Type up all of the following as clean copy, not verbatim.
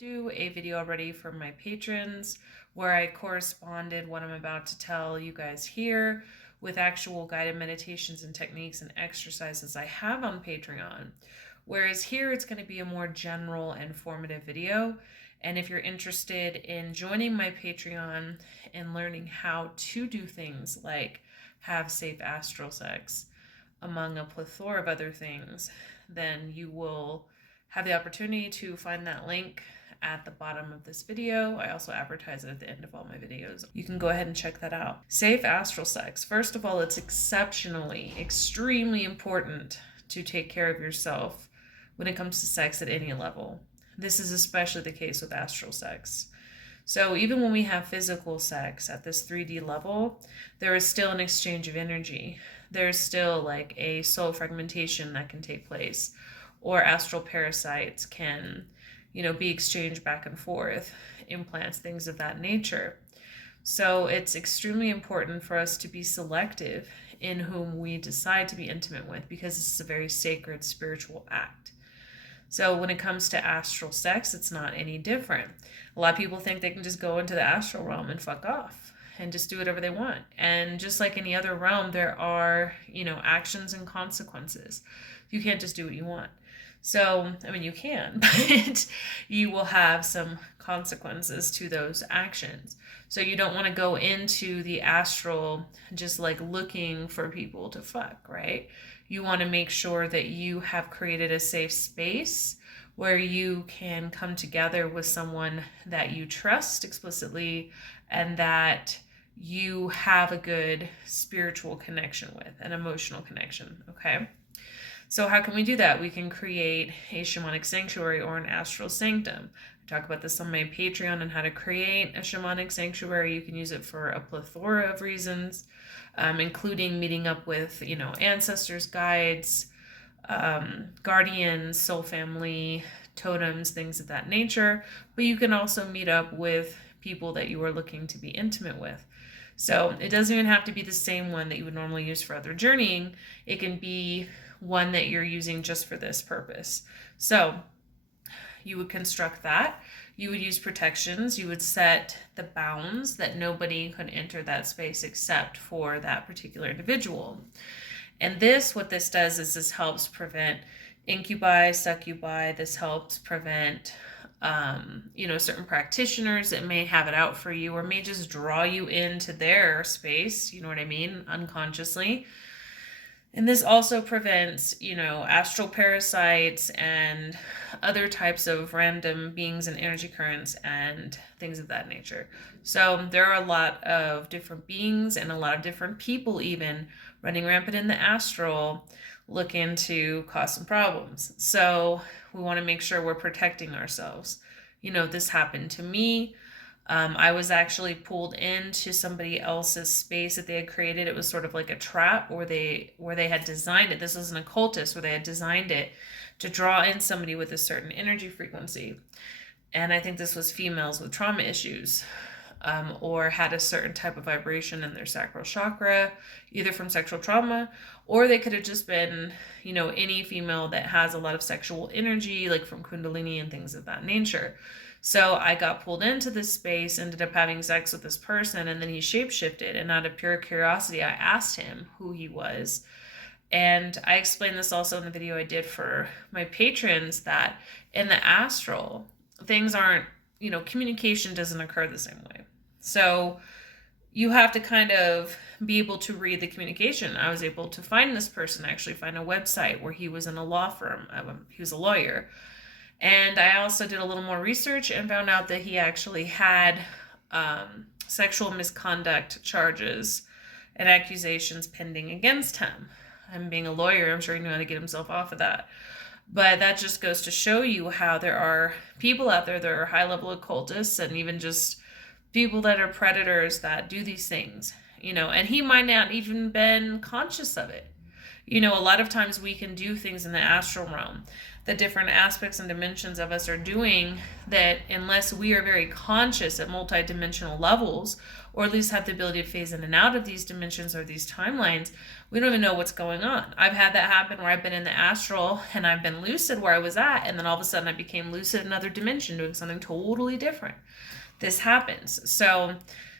do a video already for my patrons where I corresponded what I'm about to tell you guys here with actual guided meditations and techniques and exercises I have on Patreon. Whereas here it's going to be a more general and informative video. And if you're interested in joining my Patreon and learning how to do things like have safe astral sex, among a plethora of other things, then you will have the opportunity to find that link at the bottom of this video. I also advertise it at the end of all my videos. You can go ahead and check that out. Safe astral sex. First of all, it's extremely important to take care of yourself when it comes to sex at any level. This is especially the case with astral sex. So even when we have physical sex at this 3D level, there is still an exchange of energy. There's still like a soul fragmentation that can take place, or astral parasites can, be exchanged back and forth, implants, things of that nature. So it's extremely important for us to be selective in whom we decide to be intimate with, because this is a very sacred spiritual act. So when it comes to astral sex, it's not any different. A lot of people think they can just go into the astral realm and fuck off and just do whatever they want. And just like any other realm, there are, actions and consequences. You can't just do what you want. So, you can, but you will have some consequences to those actions. So you don't want to go into the astral just like looking for people to fuck, right? You want to make sure that you have created a safe space where you can come together with someone that you trust explicitly and that you have a good spiritual connection with, an emotional connection, okay? So how can we do that? We can create a shamanic sanctuary or an astral sanctum. I talk about this on my Patreon and how to create a shamanic sanctuary. You can use it for a plethora of reasons, including meeting up with, ancestors, guides, guardians, soul family, totems, things of that nature. But you can also meet up with people that you are looking to be intimate with. So it doesn't even have to be the same one that you would normally use for other journeying. It can be one that you're using just for this purpose. So you would construct that. You would use protections. You would set the bounds that nobody could enter that space except for that particular individual. And what this does is this helps prevent incubi, succubi. This helps prevent certain practitioners that may have it out for you or may just draw you into their space, unconsciously. And this also prevents, astral parasites and other types of random beings and energy currents and things of that nature. So there are a lot of different beings and a lot of different people even running rampant in the astral looking to cause some problems. So we want to make sure we're protecting ourselves. This happened to me. I was actually pulled into somebody else's space that they had created. It was sort of like a trap where they had designed it. This was an occultist where they had designed it to draw in somebody with a certain energy frequency. And I think this was females with trauma issues, or had a certain type of vibration in their sacral chakra, either from sexual trauma, or they could have just been, any female that has a lot of sexual energy, like from Kundalini and things of that nature. So I got pulled into this space, ended up having sex with this person, and then he shapeshifted. And out of pure curiosity, I asked him who he was. And I explained this also in the video I did for my patrons, that in the astral, things aren't, communication doesn't occur the same way. So you have to kind of be able to read the communication. I was able to find this person, actually find a website where he was in a law firm. He was a lawyer. And I also did a little more research and found out that he actually had sexual misconduct charges and accusations pending against him. I'm being a lawyer, I'm sure he knew how to get himself off of that. But that just goes to show you how there are people out there that are high-level occultists and even just people that are predators that do these things, and he might not even been conscious of it. A lot of times we can do things in the astral realm, the different aspects and dimensions of us are doing that unless we are very conscious at multidimensional levels, or at least have the ability to phase in and out of these dimensions or these timelines, we don't even know what's going on. I've had that happen where I've been in the astral and I've been lucid where I was at, and then all of a sudden I became lucid in another dimension doing something totally different. This happens. So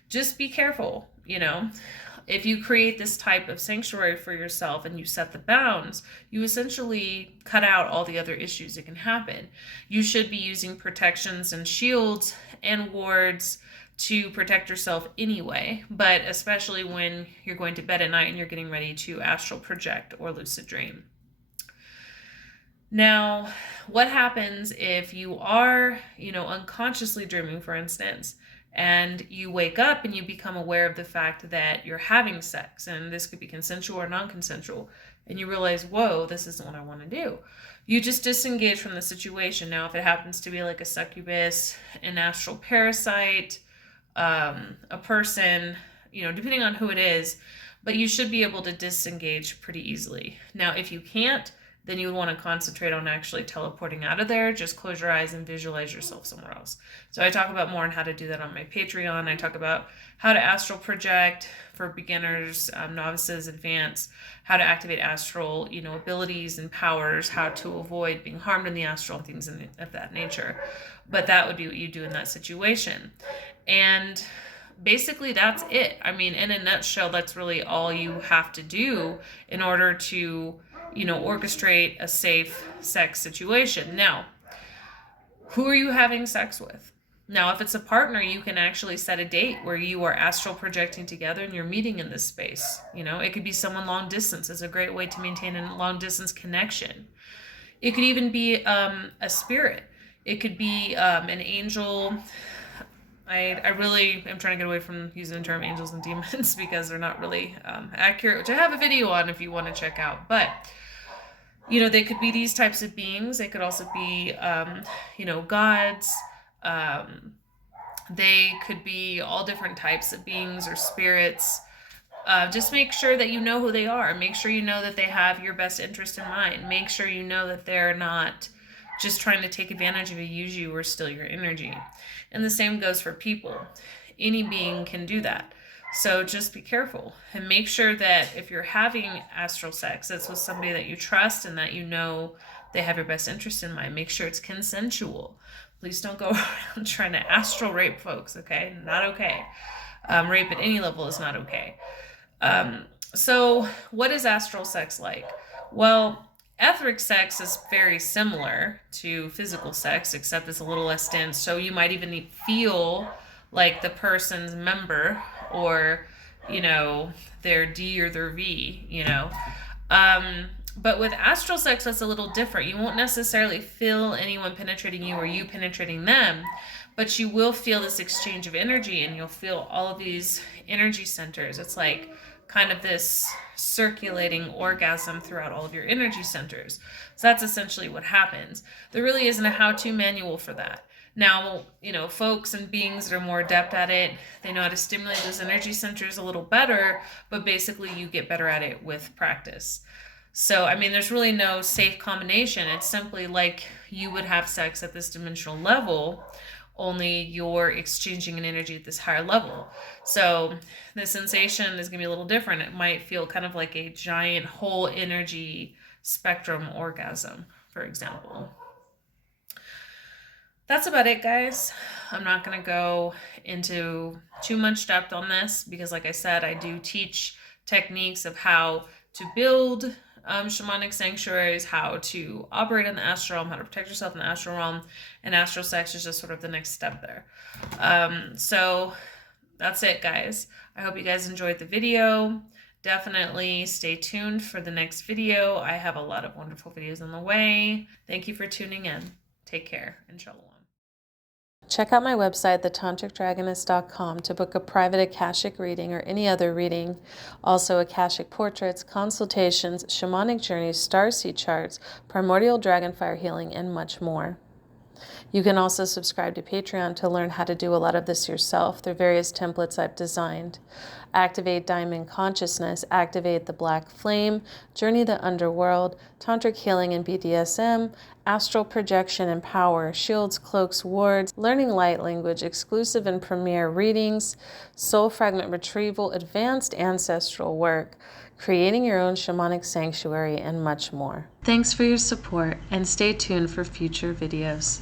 just be careful, If you create this type of sanctuary for yourself and you set the bounds, you essentially cut out all the other issues that can happen. You should be using protections and shields and wards to protect yourself anyway, but especially when you're going to bed at night and you're getting ready to astral project or lucid dream. Now, what happens if you are, unconsciously dreaming, for instance, and you wake up and you become aware of the fact that you're having sex, and this could be consensual or non-consensual, and you realize, whoa, this isn't what I want to do. You just disengage from the situation. Now, if it happens to be like a succubus, an astral parasite, a person, depending on who it is, but you should be able to disengage pretty easily. Now, if you can't, then you would want to concentrate on actually teleporting out of there. Just close your eyes and visualize yourself somewhere else. So I talk about more on how to do that on my Patreon. I talk about how to astral project for beginners, novices, advanced, how to activate astral, abilities and powers, how to avoid being harmed in the astral, and things of that nature. But that would be what you do in that situation. And basically that's it. I mean, in a nutshell, that's really all you have to do in order to orchestrate a safe sex situation. Now, who are you having sex with? Now, if it's a partner, you can actually set a date where you are astral projecting together and you're meeting in this space. It could be someone long distance. It's a great way to maintain a long distance connection. It could even be a spirit. It could be an angel. I really am trying to get away from using the term angels and demons because they're not really accurate, which I have a video on if you want to check out. But they could be these types of beings. They could also be, gods. They could be all different types of beings or spirits. Just make sure that you know who they are. Make sure you know that they have your best interest in mind. Make sure you know that they're not just trying to take advantage of you, use you, or steal your energy. And the same goes for people. Any being can do that. So just be careful and make sure that if you're having astral sex, it's with somebody that you trust and that they have your best interest in mind. Make sure it's consensual. Please don't go around trying to astral rape folks, okay? Not okay. Rape at any level is not okay. So what is astral sex like? Well, etheric sex is very similar to physical sex, except it's a little less dense. So you might even feel like the person's member or, their D or their V, But with astral sex, that's a little different. You won't necessarily feel anyone penetrating you or you penetrating them, but you will feel this exchange of energy and you'll feel all of these energy centers. It's like kind of this circulating orgasm throughout all of your energy centers. So that's essentially what happens. There really isn't a how-to manual for that. Now, folks and beings that are more adept at it, they know how to stimulate those energy centers a little better, but basically you get better at it with practice. So, there's really no safe combination. It's simply like you would have sex at this dimensional level, only you're exchanging an energy at this higher level. So the sensation is going to be a little different. It might feel kind of like a giant whole energy spectrum orgasm, for example. That's about it, guys. I'm not going to go into too much depth on this because, like I said, I do teach techniques of how to build shamanic sanctuaries, how to operate in the astral realm, how to protect yourself in the astral realm, and astral sex is just sort of the next step there. So that's it, guys. I hope you guys enjoyed the video. Definitely stay tuned for the next video. I have a lot of wonderful videos on the way. Thank you for tuning in. Take care and shalom. Check out my website, thetantricdragoness.com, to book a private akashic reading or any other reading. Also, akashic portraits, consultations, shamanic journeys, starseed charts, primordial dragon fire healing, and much more. You can also subscribe to Patreon to learn how to do a lot of this yourself through various templates I've designed. Activate Diamond Consciousness, Activate the Black Flame, Journey the Underworld, Tantric Healing and BDSM, Astral Projection and Power, Shields, Cloaks, Wards, Learning Light Language, Exclusive and Premiere Readings, Soul Fragment Retrieval, Advanced Ancestral Work, Creating Your Own Shamanic Sanctuary, and much more. Thanks for your support, and stay tuned for future videos.